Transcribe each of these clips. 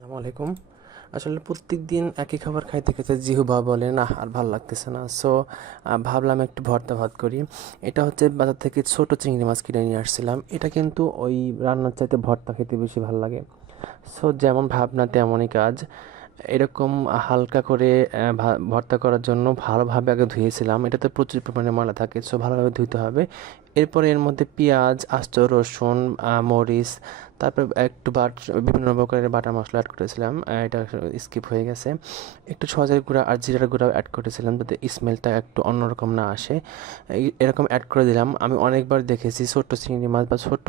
আসসালামু আলাইকুম। আসলে প্রত্যেকদিন একই খাবার খাইতে খেতে জিহ্বা বলে না আর ভাল লাগতেছে না। সো ভাবলাম একটু ভর্তা ভাত করি। এটা হচ্ছে বাজার থেকে ছোট চিংড়ি মাছ কিনে নিয়ে আসছিলাম। এটা কিন্তু ওই রান্নার চাইতে ভর্তা খেতে বেশি ভাল লাগে। সো যেমন ভাবনা তেমনই কাজ। এরকম হালকা করে ভর্তা করার জন্য ভালোভাবে আগে ধুয়েছিলাম। এটাতে প্রচুর পরিমাণে ময়লা থাকে, সো ভালোভাবে ধুইতে হবে। এরপরে এর মধ্যে পেঁয়াজ, আস্ত রসুন, মরিচ, তারপর একটু বিভিন্ন প্রকারের বাটা মশলা অ্যাড করেছিলাম। এটা স্কিপ হয়ে গেছে। একটু সজের গুঁড়া আর জিরার গুঁড়াও অ্যাড করেছিলাম যাতে স্মেলটা একটু অন্যরকম না আসে। এরকম অ্যাড করে দিলাম। আমি অনেকবার দেখেছি ছোট্ট চিংড়ি মাছ বা ছোট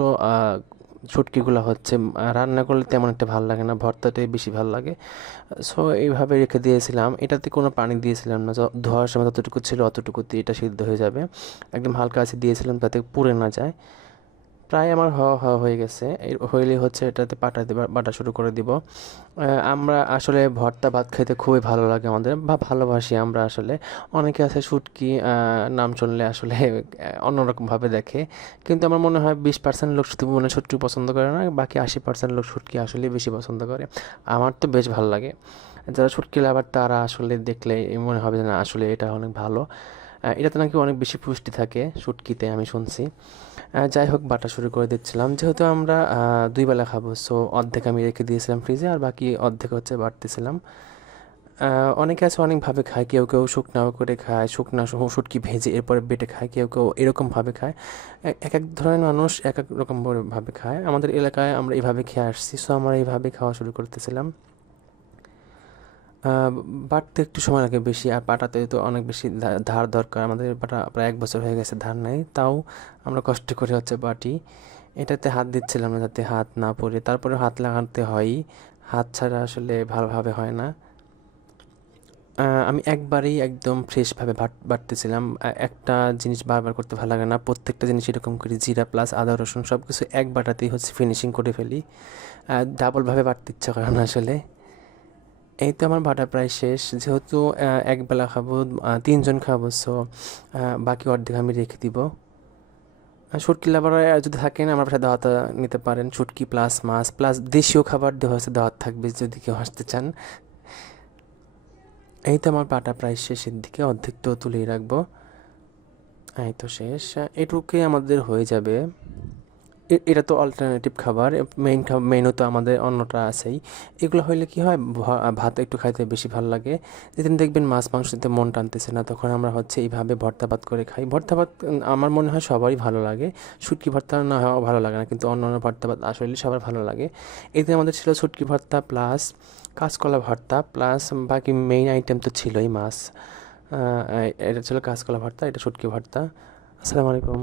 শুটকিগুলো হচ্ছে রান্না করলে তেমন একটা ভালো লাগে না, ভর্তাটাই বেশি ভালো লাগে। সো এইভাবে রেখে দিয়েছিলাম। এটাতে কোনো পানি দিয়েছিলাম না, ধোয়ার সময় যতটুকু ছিল অতটুকুতে এটা সিদ্ধ হয়ে যাবে। একদম হালকা আছে দিয়েছিলাম যাতে পুড়ে না যায়। প্রায় আমার হওয়া হওয়া হয়ে গেছে। হইলেই হচ্ছে এটাতে বাটা শুরু করে দিব। আমরা আসলে ভর্তা ভাত খেতে খুবই ভালো লাগে আমাদের বা ভালোবাসি আমরা আসলে। অনেকে আছে শুটকি নাম শুনলে আসলে অন্যরকমভাবে দেখে। কিন্তু আমার মনে হয় 20% লোক শুধু মানে শুটকি পছন্দ করে না, বাকি 80% লোক শুটকি আসলে বেশি পছন্দ করে। আমার তো বেশ ভালো লাগে। যারা শুটকি লাভার তারা আসলে দেখলে মনে হবে যে না আসলে এটা অনেক ভালো। এটাতে নাকি অনেক বেশি পুষ্টি থাকে শুটকিতে আমি শুনছি। যাই হোক বাটা শুরু করে দিচ্ছিলাম যেহেতু আমরা 2 বেলা খাবো, সো অর্ধেক আমি রেখে দিয়েছিলাম ফ্রিজে আর বাকি অর্ধেক হচ্ছে বাটতেছিলাম। অনেকে আছে অনেকভাবে খায়, কেউ কেউ শুকনাও করে খায়, শুকনা সহ শুটকি ভেজে এরপরে বেটে খায়, কেউ কেউ এরকমভাবে খায়। এক এক ধরনের মানুষ এক এক রকম ভাবে খায়। আমাদের এলাকায় আমরা এইভাবে খেয়ে আসছি, সো আমরা এইভাবে খাওয়া শুরু করতেছিলাম। বাটতে একটু সময় লাগে বেশি আর বাটাতে তো অনেক বেশি ধার দরকার। আমাদের বাটা প্রায় 1 বছর হয়ে গেছে ধার নাই, তাও আমরা কষ্ট করে হচ্ছে বাটি। এটাতে হাত দিচ্ছিলাম না যাতে হাত না পড়ে, তারপরে হাত লাগাতে হয়ই। হাত ছাড়া আসলে ভালোভাবে হয় না। আমি একবারেই একদম ফ্রেশভাবে বাটতেছিলাম। একটা জিনিস বারবার করতে ভালো লাগে না, প্রত্যেকটা জিনিস এরকম করি জিরা প্লাস আদা রসুন সব কিছু এক বাটাতেই হচ্ছে ফিনিশিং করে ফেলি। ডাবলভাবে বাটতে ইচ্ছা করে না আসলে। এই তো আমার বাটা প্রায় শেষ। যেহেতু একবেলা খাবো, 3 জন খাবো, সো বাকি অর্ধেক আমি রেখে দিব। শুটকি লাভার যদি থাকেন আমার সাথে দাওয়াত নিতে পারেন। শুটকি প্লাস মাছ প্লাস দেশীয় খাবার দেওয়া হচ্ছে, দাওয়াত থাকবে যদি কেউ আসতে চান। এই তো আমার বাটা প্রায় শেষের দিকে, অর্ধেক তো তুলেই রাখবো। এই তো শেষ। এটুকুই আমাদের হয়ে যাবে। এটা তো অল্টারনেটিভ খাবার। মেইনও তো আমাদের অন্যটা আছেই। এগুলো হইলে কি হয়, ভাত একটু খাইতে বেশি ভালো লাগে। যেদিন দেখবেন মাছ মাংসতে মন টানতেছে না তখন আমরা হচ্ছে এইভাবে ভর্তা ভাত করে খাই। ভর্তা ভাত আমার মনে হয় সবারই ভালো লাগে। শুটকি ভর্তা না হয় ভালো লাগে না, কিন্তু অন্য অন্য ভর্তা ভাত আসলে সবার ভালো লাগে। এতে আমাদের ছিল শুটকি ভর্তা প্লাস কাঁচকলা ভর্তা প্লাস বাকি মেইন আইটেম তো ছিলই মাছ। এটা ছিল কাঁচকলা ভর্তা, এটা শুটকি ভর্তা। আসসালামু আলাইকুম।